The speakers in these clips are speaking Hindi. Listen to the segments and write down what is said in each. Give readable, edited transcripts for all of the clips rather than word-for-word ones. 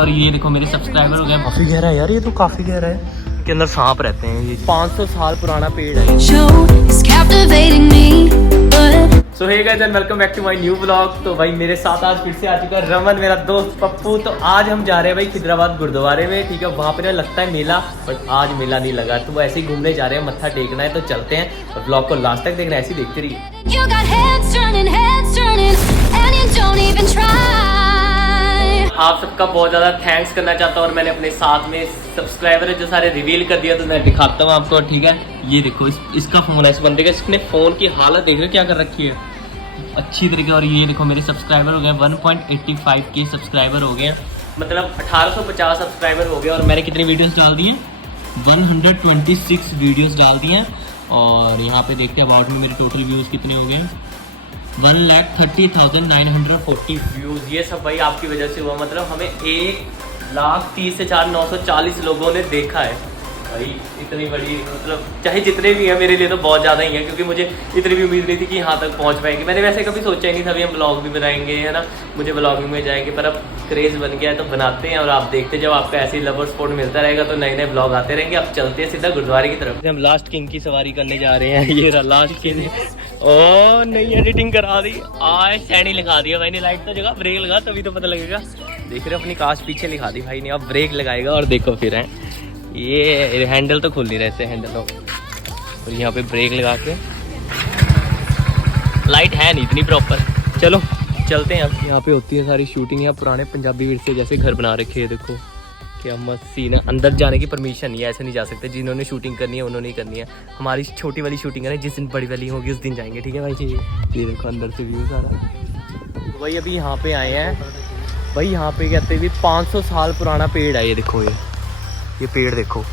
और ये देखो मेरे सब्सक्राइबर हो गए। काफी गहरा है यार, ये तो काफी गहरा है। के अंदर सांप रहते हैं। ये 500 साल पुराना पेड़ है। So hey guys and welcome back to my new vlog. तो भाई मेरे साथ आज फिर से आ चुका है रमन, मेरा दोस्त पप्पू। तो आज हम जा रहे हैं भाई खिदराबाद गुरुद्वारे में, ठीक है। वहाँ पे लगता है मेला, बट आज मेला नहीं लगा, तो वो ऐसे ही घूमने जा रहे हैं, मत्था टेकना है। तो चलते हैं और व्लॉग को लास्ट तक देखना है, ऐसे ही देखते रहिए। आप सबका बहुत ज़्यादा थैंक्स करना चाहता हूँ, और मैंने अपने साथ में सब्सक्राइबर जो सारे रिवील कर दिया, तो मैं दिखाता हूँ आपको, ठीक है। ये देखो इसका फ़ोन है, इस बंदे का। इसने फ़ोन की हालत देख रहे हो क्या कर रखी है, अच्छी तरीके। और ये देखो मेरे सब्सक्राइबर हो गए 1.85 के सब्सक्राइबर हो गए, मतलब 1850 सब्सक्राइबर हो गए। और मैंने कितनी वीडियोस डाल दी हैं, 126 वीडियोस डाल दी हैं। और यहाँ पे देखते हैं अबाउट में मेरे टोटल व्यूज़ कितने हो गए, 1,30,940 व्यूज़। ये सब भाई आपकी वजह से हुआ, मतलब हमें 1,30,940 लोगों ने देखा है भाई। इतनी बड़ी, मतलब चाहे जितने भी हैं मेरे लिए तो बहुत ज़्यादा ही है, क्योंकि मुझे इतनी भी उम्मीद नहीं थी कि यहाँ तक पहुँच पाएंगे। मैंने वैसे कभी सोचा ही नहीं था भी हम ब्लॉग भी बनाएंगे, है ना, मुझे ब्लॉगिंग में जाएंगे। पर अब क्रेज़ बन गया है तो बनाते हैं। और आप देखते जब आपका ऐसे ही लवर सपोर्ट मिलता रहेगा तो नए नए ब्लॉग आते रहेंगे। अब चलते हैं सीधा गुरुद्वारे की तरफ। हम लास्ट किंग की सवारी करने जा रहे हैं। ये रहा लास्ट किंग। ओ नहीं, एडिटिंग करा दी, आज सैनी लिखा दिया भाई ने। लाइट तो जगह ब्रेक लगा तभी तो पता लगेगा। देख रहे हो अपनी काश पीछे लिखा दी भाई ने, अब ब्रेक लगाएगा। और देखो फिर है ये हैंडल तो खुल नहीं रहते हैंडल, और यहाँ पे ब्रेक लगा के, लाइट है नहीं इतनी प्रॉपर। चलो चलते हैं। अब यहाँ पे होती है सारी शूटिंग, यहाँ पुराने पंजाबी विरसे जैसे घर बना रखे हैं। देखो क्या मस्त सीन है। अंदर जाने की परमिशन नहीं है, ऐसे नहीं जा सकते। जिन्होंने शूटिंग करनी है उन्होंने ही करनी है। हमारी छोटी वाली शूटिंग है ना, जिस दिन बड़ी वाली होगी उस दिन जाएंगे, ठीक है भाई। ये देखो अंदर से व्यू सारा। भाई अभी यहाँ पे आए हैं भाई, यहाँ पे कहते हैं 500 साल पुराना पेड़ है। ये देखो ये पेड़ देखो,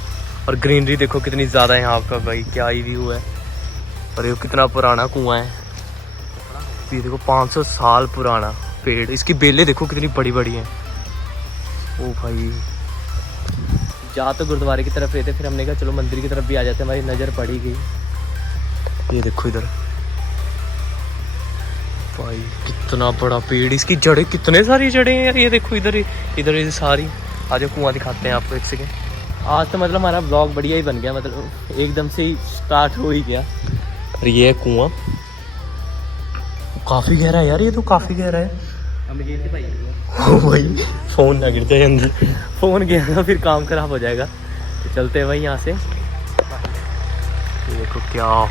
और ग्रीनरी देखो कितनी ज़्यादा है यहाँ का भाई। क्या ही व्यू है। और ये कितना पुराना कुआं है। ये देखो 500 साल पुराना पेड़, इसकी बेलें देखो कितनी बड़ी बड़ी हैं। ओ भाई जा तो गुरुद्वारे की तरफ रहे थे, फिर हमने कहा चलो मंदिर की तरफ भी आ जाते हैं, हमारी नज़र पड़ी गई। ये देखो इधर भाई कितना बड़ा पेड़, इसकी जड़ें कितने सारी जड़ें हैं यार। ये देखो इधर ये सारी। आज कुआं दिखाते हैं आपको एक सेकेंड। आज तो मतलब हमारा ब्लॉग बढ़िया ही बन गया, मतलब एकदम से ही स्टार्ट हो ही गया। और ये है कुआं, काफ़ी गहरा है यार, ये तो काफ़ी गहरा है। ओ भाई फ़ोन ना गिर जाए अंदर, फ़ोन गया ना फिर काम खराब हो जाएगा। तो चलते हैं भाई यहाँ से। देखो क्या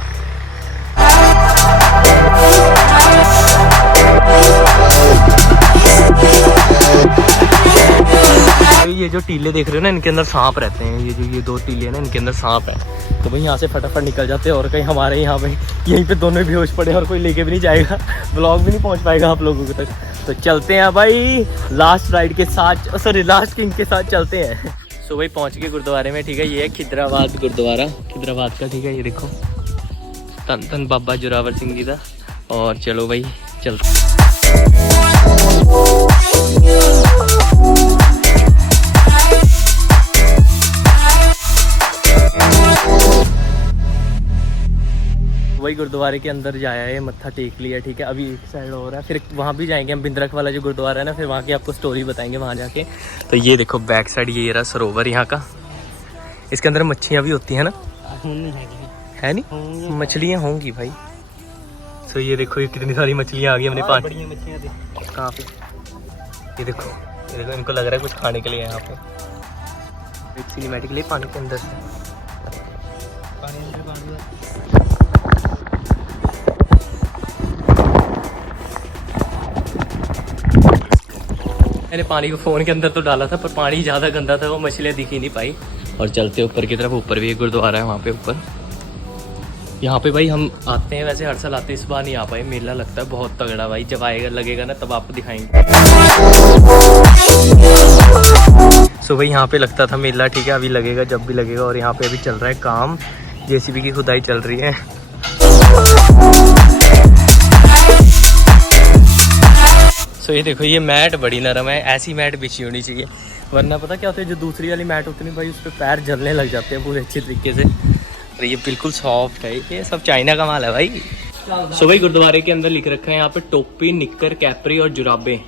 ये जो टीले देख रहे हो ना, इनके अंदर सांप रहते हैं। ये दो टीले हैं ना, इनके अंदर सांप है। तो भाई यहाँ से फटाफट निकल जाते हैं। और कहीं हमारे यहाँ पे यहीं पे दोनों ही बेहोश पड़े और कोई लेके भी नहीं जाएगा, ब्लॉग भी नहीं पहुँच पाएगा आप लोगों तक। तो चलते हैं भाई लास्ट राइड के साथ, सॉरी लास्ट किंग के साथ चलते हैं। सो भाई पहुँच गए गुरुद्वारे में, ठीक है। ये है खिदराबाद गुरुद्वारा, खिदराबाद का, ठीक है। ये देखो धन धन बाबा जोरावर सिंह जी का। और चलो भाई चलते। वही गुरुद्वारे के अंदर जाया है, मत्था टेक लिया, ठीक है। अभी एक साइड हो रहा है, फिर वहाँ भी जाएंगे हम। बिंद्रक वाला जो गुरुद्वारा है ना, फिर वहाँ की आपको स्टोरी बताएंगे वहाँ जाके। तो ये देखो बैक साइड ये रहा सरोवर यहाँ का। इसके अंदर मच्छियाँ भी होती हैं ना, है नहीं? मछलियाँ होंगी भाई। तो ये देखो ये कितनी सारी मछलियाँ आ गई हमने पास। कहाँ पे? ये देखो इनको लग रहा है कुछ खाने के लिए यहाँ पे। एक सिनेमैटिक लिए पानी के अंदर से। मैंने पानी को फ़ोन के अंदर तो डाला था, पर पानी ज़्यादा गंदा था, वो मछलियाँ दिख ही नहीं पाई। और चलते ऊपर की तरफ, ऊपर भी एक गुरुद्वारा है वहाँ पे ऊपर। यहाँ पे भाई हम आते हैं, वैसे हर साल आते हैं, इस बार नहीं आ पाए। मेला लगता है बहुत तगड़ा भाई, जब आएगा लगेगा ना तब आपको दिखाएंगे। सो भाई यहाँ पे लगता था मेला, ठीक है। अभी लगेगा जब भी लगेगा। और यहाँ पे अभी चल रहा है काम, जेसीबी की खुदाई चल रही है। सो ये देखो ये मैट बड़ी नरम है, ऐसी मैट बिछी होनी चाहिए, वरना पता क्या होता है, जो दूसरी वाली मैट होती है भाई, उस पर पैर जलने लग जाते हैं पूरे अच्छे तरीके से। और ये बिल्कुल सॉफ्ट है, ये सब चाइना का माल है भाई। सो भाई गुरुद्वारे के अंदर लिख रखा है यहाँ पे टोपी, निक्कर, कैपरी और जुराबे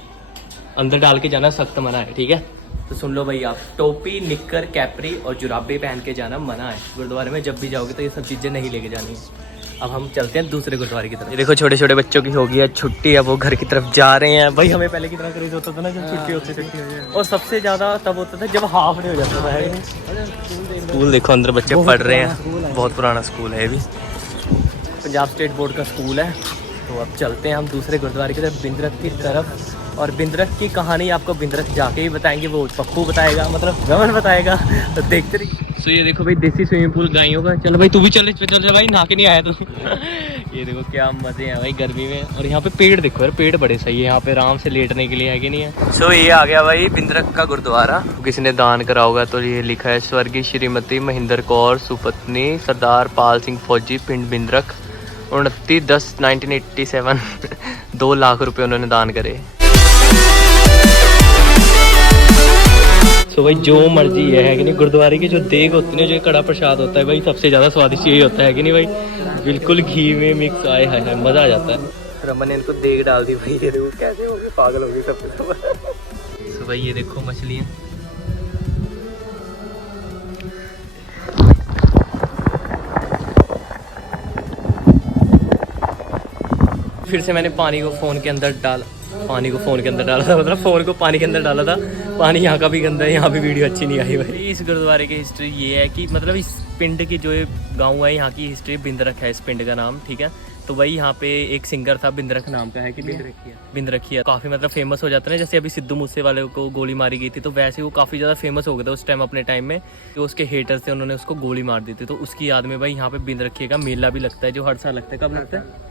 अंदर डाल के जाना सख्त मना है, ठीक है। तो सुन लो भाई, आप टोपी, निक्कर, कैपरी और जुराबे पहन के जाना मना है गुरुद्वारे में। जब भी जाओगे तो ये सब चीज़ें नहीं लेके जानी है। अब हम चलते हैं दूसरे गुरुद्वारे की तरफ। ये देखो छोटे छोटे बच्चों की हो गई है छुट्टी, अब वो घर की तरफ जा रहे हैं। भाई हमें पहले कितना क्रेज होता था ना जब छुट्टी होती थी, और सबसे ज़्यादा तब होता था जब हाफ डे हो जाता था। स्कूल देखो अंदर बच्चे पढ़ रहे हैं, बहुत पुराना स्कूल है ये भी, पंजाब स्टेट बोर्ड का स्कूल है। तो अब चलते हैं हम दूसरे गुरुद्वारे की तरफ, बिंद्रक की तरफ। और बिंद्रक की कहानी आपको बिंद्रक जाके ही बताएंगे, वो पप्पू बताएगा, मतलब रमन बताएगा, तो देखते रहिए। तो ये देखो भाई देसी स्विमिंग पूल गायों का। चलो भाई तू भी चल भाई, नहा के नहीं आया तू। ये देखो क्या मजे हैं भाई गर्मी में। और यहाँ पे पेड़ देखो यार, पेड़ बड़े सही है यहाँ पे आराम से लेटने के लिए, है कि नहीं है। सो ये आ गया भाई बिंद्रक का गुरुद्वारा। किसी ने दान करा होगा तो ये लिखा है, स्वर्गीय श्रीमती महेंद्र कौर सुपत्नी सरदार पाल सिंह फौजी, पिंड बिंद्रक, 29/10/1987। 2 लाख रुपए उन्होंने दान करे। तो भाई जो मर्जी है कि नहीं, गुरुद्वारे की जो देग होती है, जो कड़ा प्रसाद होता है भाई, सबसे ज़्यादा स्वादिष्ट यही होता है कि नहीं भाई, बिल्कुल घी में मिक्स आए है मज़ा आ जाता है। रमन ने इनको देग डाल दी भाई, ये देखो कैसे हो गए, पागल हो गए सब। तो भाई ये देखो मछलियाँ, फिर से मैंने पानी को फ़ोन के अंदर डाला था, मतलब फ़ोन को पानी के अंदर डाला था। पानी यहाँ का भी गंदा है, यहाँ भी वीडियो अच्छी नहीं आई भाई। इस गुरुद्वारे की हिस्ट्री ये है कि मतलब इस पिंड की जो गांव है, यहाँ की हिस्ट्री बिंद्रक है इस पिंड का नाम, ठीक है। तो वही यहाँ पे एक सिंगर था, बिंद्रक नाम का है कि बिंद्रखिया, काफ़ी मतलब फेमस हो जाता है ना। जैसे अभी सिद्धू मूसेवाले को गोली मारी गई थी, तो वैसे वो काफ़ी ज़्यादा फेमस हो गया था उस टाइम अपने टाइम में। तो उसके हेटर्स थे, उन्होंने उसको गोली मार दी थी। तो उसकी याद में भाई यहाँ पे बिंद्रखिया का मेला भी लगता है, जो हर साल लगता है। कब लगता है?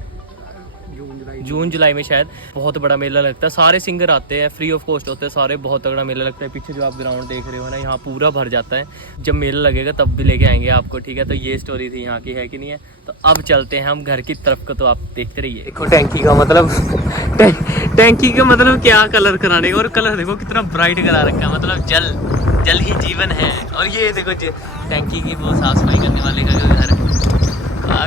जून जुलाई में शायद। बहुत बड़ा मेला लगता है, सारे सिंगर आते हैं, फ्री ऑफ कॉस्ट होते हैं सारे, बहुत तगड़ा मेला लगता है। पीछे जो आप ग्राउंड देख रहे हो ना, यहाँ पूरा भर जाता है। जब मेला लगेगा तब भी लेके आएंगे आपको, ठीक है। तो ये स्टोरी थी यहाँ की, है कि नहीं है। तो अब चलते हैं हम घर की तरफ को, तो आप देखते रहिए। देखो टैंकी का मतलब टैंकी का मतलब क्या कलर कराने का, और कलर देखो कितना ब्राइट करा रखा है, मतलब जल ही जीवन है। और ये देखो टैंकी की वो साफ सफाई करने वाले का जो घर है,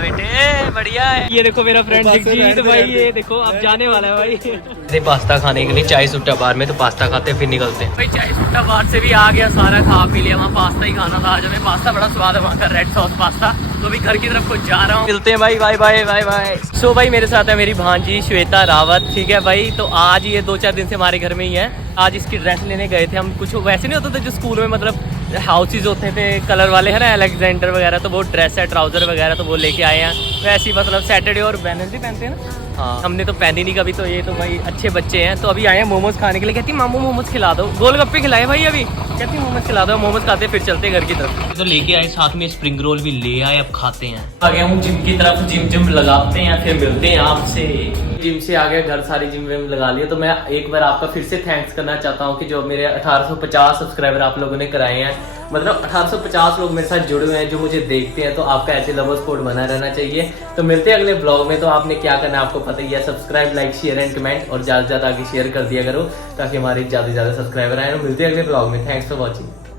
बेटे बढ़िया है। ये देखो मेरा फ्रेंड जगजीत भाई, ये देखो अब जाने वाला है भाई। पास्ता खाने के लिए चाय सुट्टा बार में, तो पास्ता खाते फिर निकलते हैं भाई। चाय सुट्टा बार से भी आ गया, सारा खा पी लिया, वहाँ पास्ता ही खाना था आज हमें। पास्ता बड़ा स्वाद है वहाँ का, रेड सॉस पास्ता। तो अभी घर की तरफ को जा रहा हूँ, मिलते हैं भाई, बाय बाय बाय बाय। सो भाई मेरे साथ है मेरी भांजी श्वेता रावत, ठीक है भाई। तो आज ये 2-4 दिन से हमारे घर में ही है। आज इसकी ड्रेस लेने गए थे हम। कुछ वैसे नहीं होता था जो स्कूल में मतलब हाउसेज होते थे कलर वाले, है ना, अलेक्जेंडर वगैरह, तो वो ड्रेस है, ट्राउजर वगैरह, तो वो लेके आए हैं। वैसे ही मतलब सैटरडे और वेडनेसडे पहनते हैं ना। हाँ, हमने तो पहनी नहीं कभी। तो ये तो भाई अच्छे बच्चे हैं, तो अभी आए हैं मोमोज खाने के लिए। कहती मामू मोमोज खिला दो, गोलगप्पे खिलाए भाई अभी, कहती मोमोज खिला दो। मोमोज खाते फिर चलते हैं घर की तरफ। तो लेके आए, साथ में स्प्रिंग रोल भी ले आए, अब खाते हैं। आ गया हूँ जिम की तरफ, जिम लगाते हैं, फिर मिलते हैं आपसे। जिम से आ गया घर, सारी जिम में लगा लिया। तो मैं एक बार आपका फिर से थैंक्स करना चाहता हूँ कि जो मेरे 1850 सब्सक्राइबर आप लोगों ने कराए हैं, मतलब 1850 लोग मेरे साथ जुड़े हुए हैं जो मुझे देखते हैं। तो आपका ऐसे लवर सपोर्ट बना रहना चाहिए। तो मिलते हैं अगले ब्लॉग में। तो आपने क्या करना है आपको पता ही है, subscribe, like, share and comment, और ज़्यादा से ज़्यादा आगे शेयर कर दिया करो ताकि हमारे ज़्यादा से ज़्यादा सब्सक्राइबर आए। मिलते हैं अगले ब्लॉग में। Thanks for watching.